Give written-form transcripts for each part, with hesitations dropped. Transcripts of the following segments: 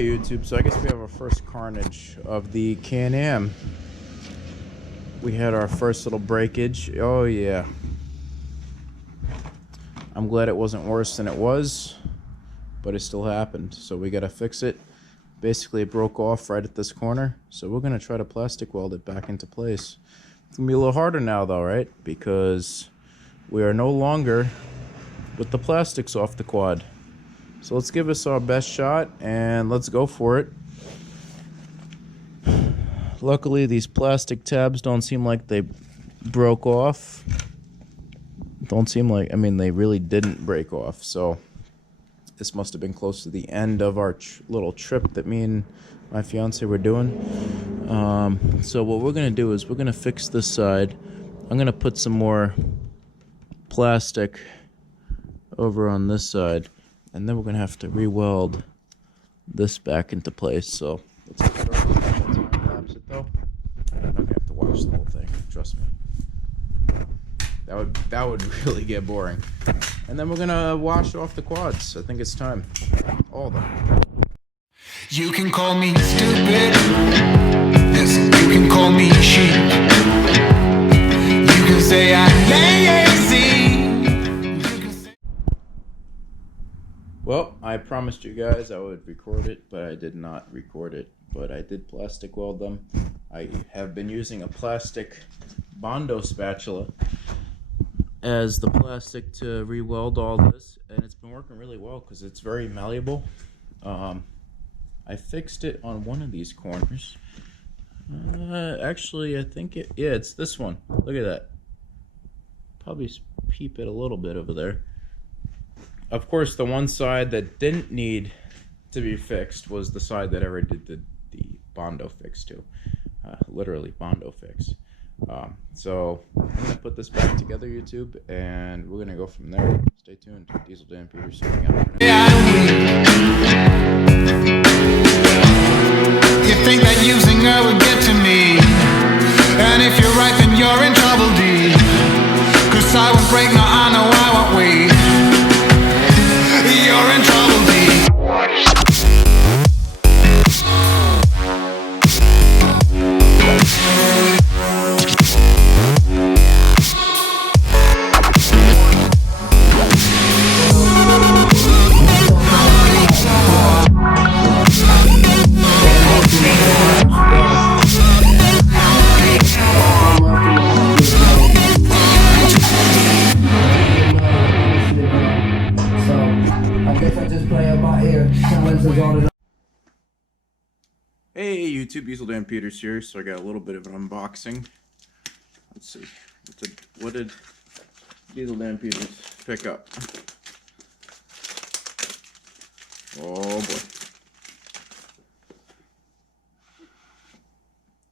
Okay, YouTube, so I guess we have our first carnage of the Can-Am. We had our first little breakage. Oh, yeah. I'm glad it wasn't worse than it was, but it still happened, so we gotta fix it. Basically, it broke off right at this corner, so we're gonna try to plastic weld it back into place. It's gonna be a little harder now, though, right? Because we are no longer with the plastics off the quad. So let's give us our best shot and let's go for it. Luckily, these plastic tabs don't seem like they broke off. Don't seem like, I mean, they really didn't break off. So this must have been close to the end of our little trip that me and my fiance were doing. So what we're gonna do is we're gonna fix this side. I'm gonna put some more plastic over on this side. And then we're going to have to re-weld this back into place. So let's get started. Time-lapse it though. I'm not going to have to watch the whole thing. Trust me. That would really get boring. And then we're going to wash off the quads. I think it's time. All of them. You can call me stupid. Yes, you can call me sheep. You can say I'm lazy. Well, I promised you guys I would record it, but I did not record it. But I did plastic weld them. I have been using a plastic Bondo spatula as the plastic to re-weld all this, and it's been working really well because it's very malleable. I fixed it on one of these corners. Actually, I think it's this one. Look at that. Probably peep it a little bit over there. Of course, the one side that didn't need to be fixed was the side that I already did the Bondo fix to. Literally, Bondo fix. So, I'm going to put this back together, YouTube, and we're going to go from there. Stay tuned. Diesel Dan Peters signing out for now. You think that using her would get to me? And if you're right, then you're in trouble, D. 'Cause I won't break, no, I know I won't wait. You're in trouble, D. Hey YouTube, Diesel Dan Peters here. So I got a little bit of an unboxing. Let's see. What did Diesel Dan Peters pick up? Oh boy.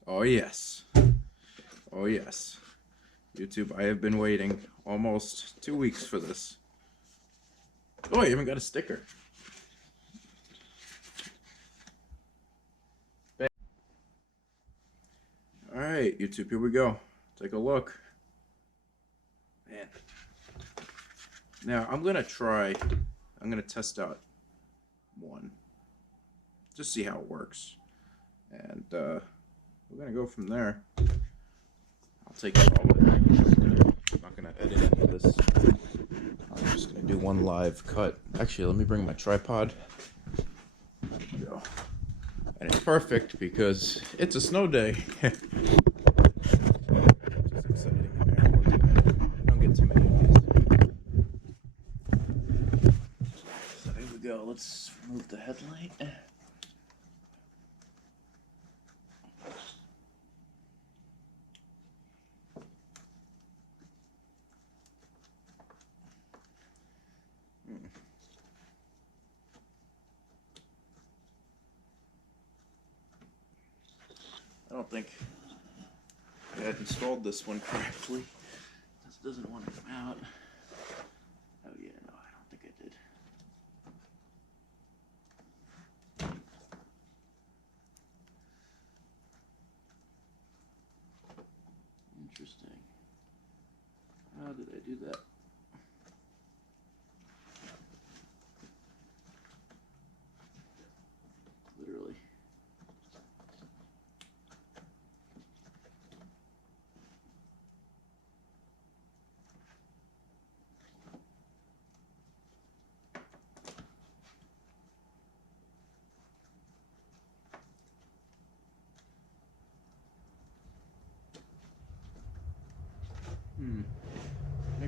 Oh yes. Oh yes. YouTube, I have been waiting almost 2 weeks for this. Oh, I even got a sticker. Alright, YouTube, here we go. Take a look. Man. Now, I'm going to test out one. Just see how it works. And, we're going to go from there. I'll take it all with me. I'm not going to edit into this. I'm just going to do one live cut. Actually, let me bring my tripod. There we go. And it's perfect because it's a snow day. Which is exciting in Maryland. I don't get too many of these. So here we go. Let's remove the headlight. I don't think I had installed this one correctly. This doesn't want to come out. Oh yeah, no, I don't think I did. Interesting. How did I do that?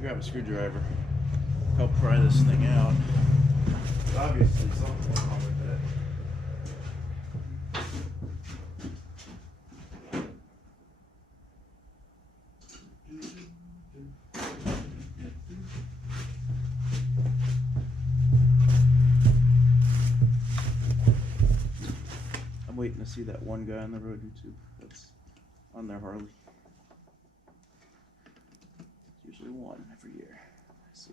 grab a screwdriver. Help pry this thing out. Obviously something's wrong with it. I'm waiting to see that one guy on the road YouTube that's on their Harley. It's usually one every year. Let's see.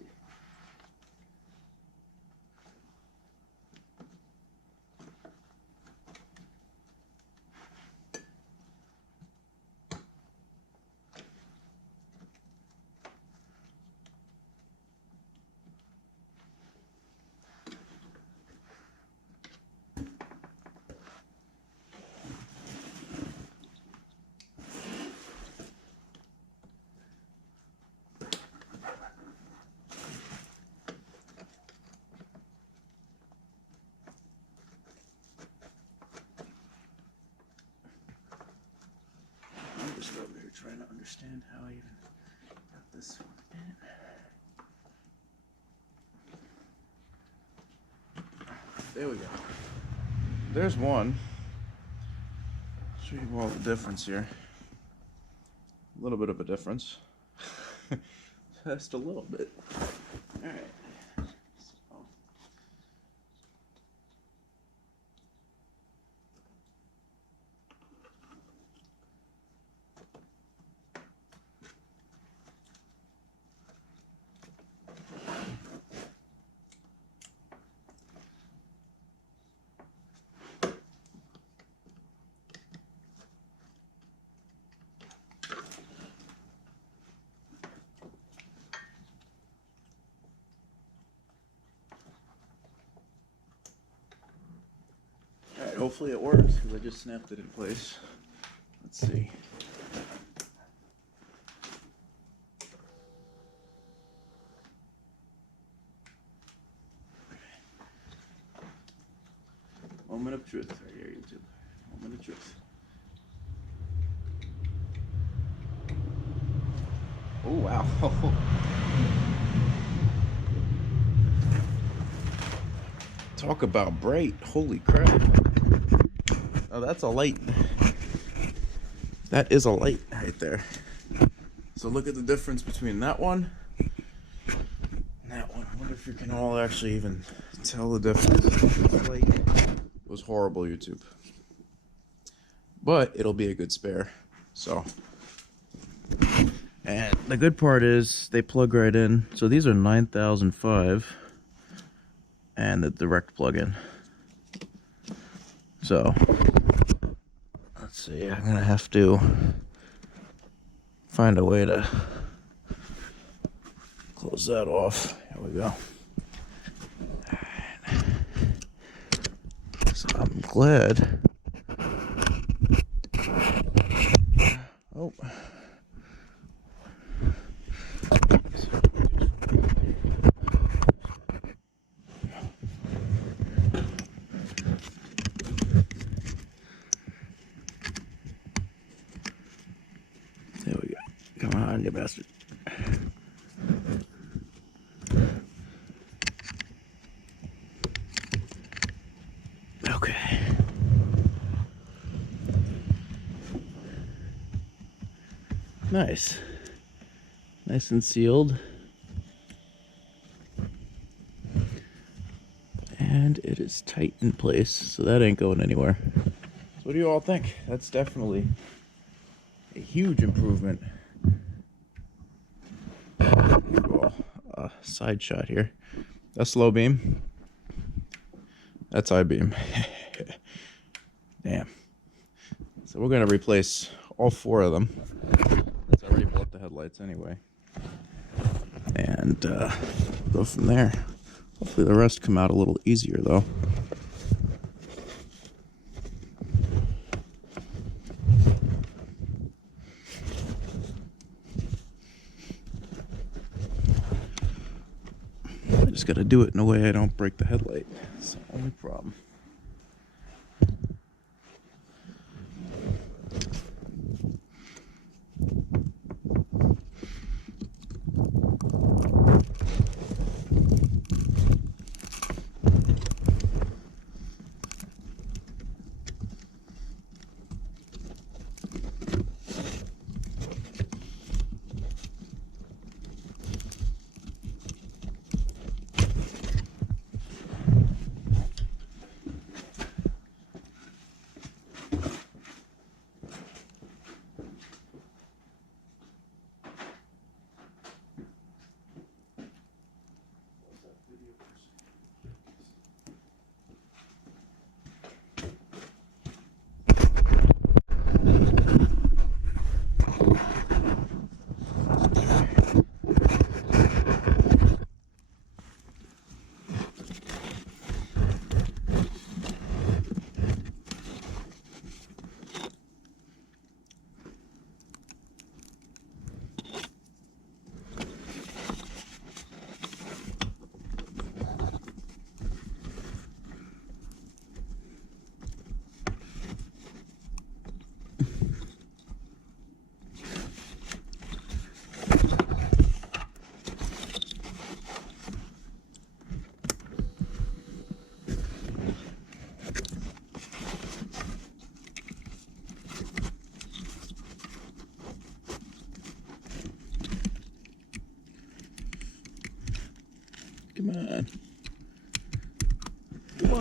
I'm just over here trying to understand how I even got this one in. There we go. There's one. Show you all the difference here. A little bit of a difference. Just a little bit. All right. Alright, hopefully it works because I just snapped it in place. Let's see. Moment of truth right here, YouTube. Moment of truth. Oh, wow. Talk about bright. Holy crap. Oh, that's a light. That is a light right there. So look at the difference between that one and that one. I wonder if you can all actually even tell the difference. The light was horrible, YouTube. But it'll be a good spare. So. And the good part is they plug right in. So these are 9005 and the direct plug-in. So let's see, I'm gonna have to find a way to close that off. Here we go. So I'm glad. Oh. There we go. Come on, you bastard. Okay. Nice. Nice and sealed. And it is tight in place, so that ain't going anywhere. So what do you all think? That's definitely a huge improvement. Side shot here. That's low beam. That's high beam. Damn. So we're gonna replace all four of them. It's already bought the headlights anyway. And go from there. Hopefully the rest come out a little easier though. I just gotta do it in a way I don't break the headlight. That's the only problem.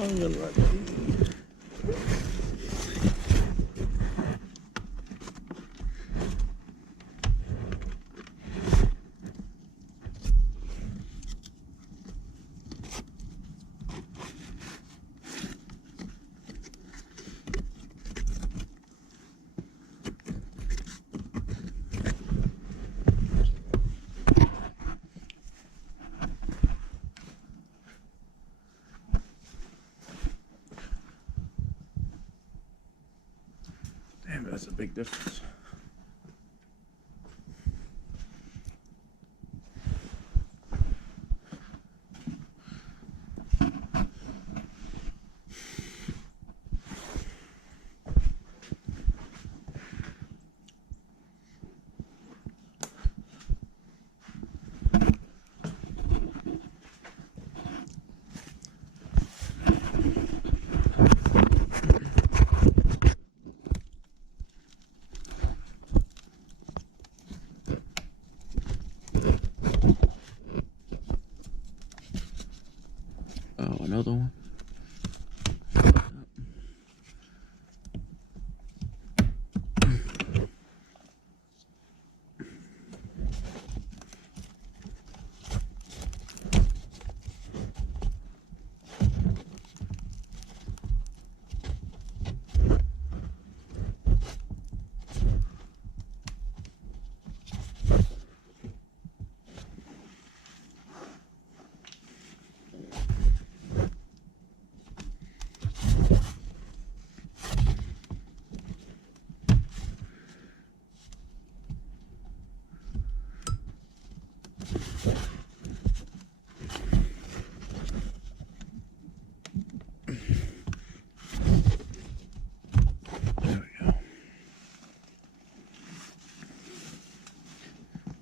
strong and lucky. Damn, that's a big difference. Oh, another one.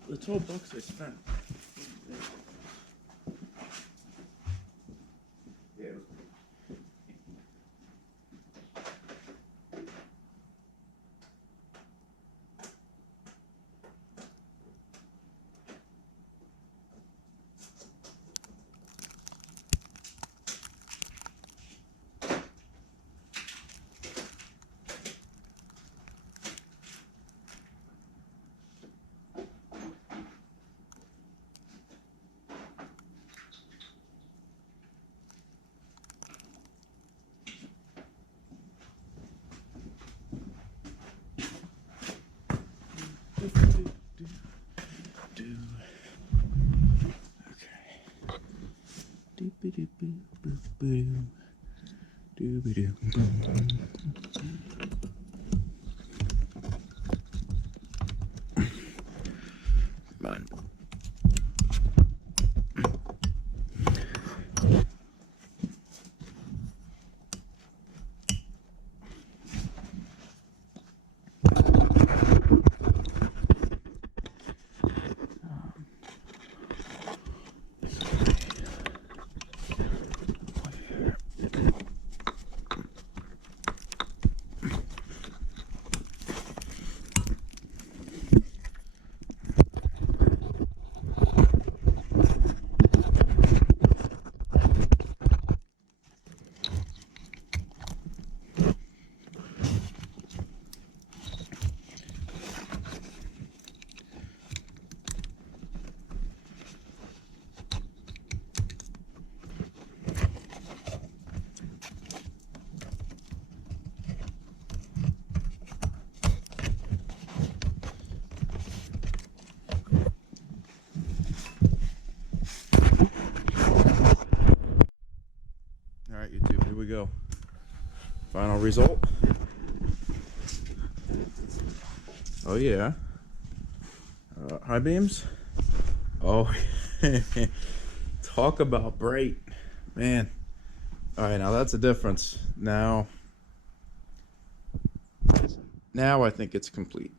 The 12 bucks I spent. Yeah, it was Mine. All right, YouTube, here we go. Final result. Oh yeah. High beams. Oh, talk about bright, man. All right, now that's a difference. Now I think it's complete.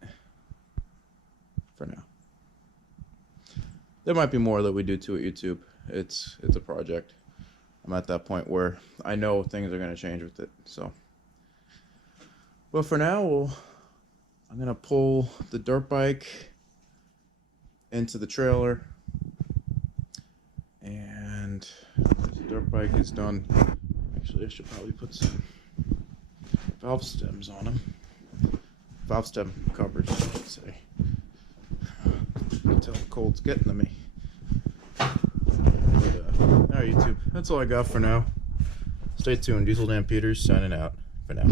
For now. There might be more that we do to it, YouTube. It's a project. I'm at that point where I know things are going to change with it. So, but for now, I'm going to pull the dirt bike into the trailer, and the dirt bike is done Actually, I should probably put some valve stems on them. Valve stem covers, I should say. You can tell the cold's getting to me. But, alright, YouTube. That's all I got for now. Stay tuned. Diesel Dan Peters signing out for now.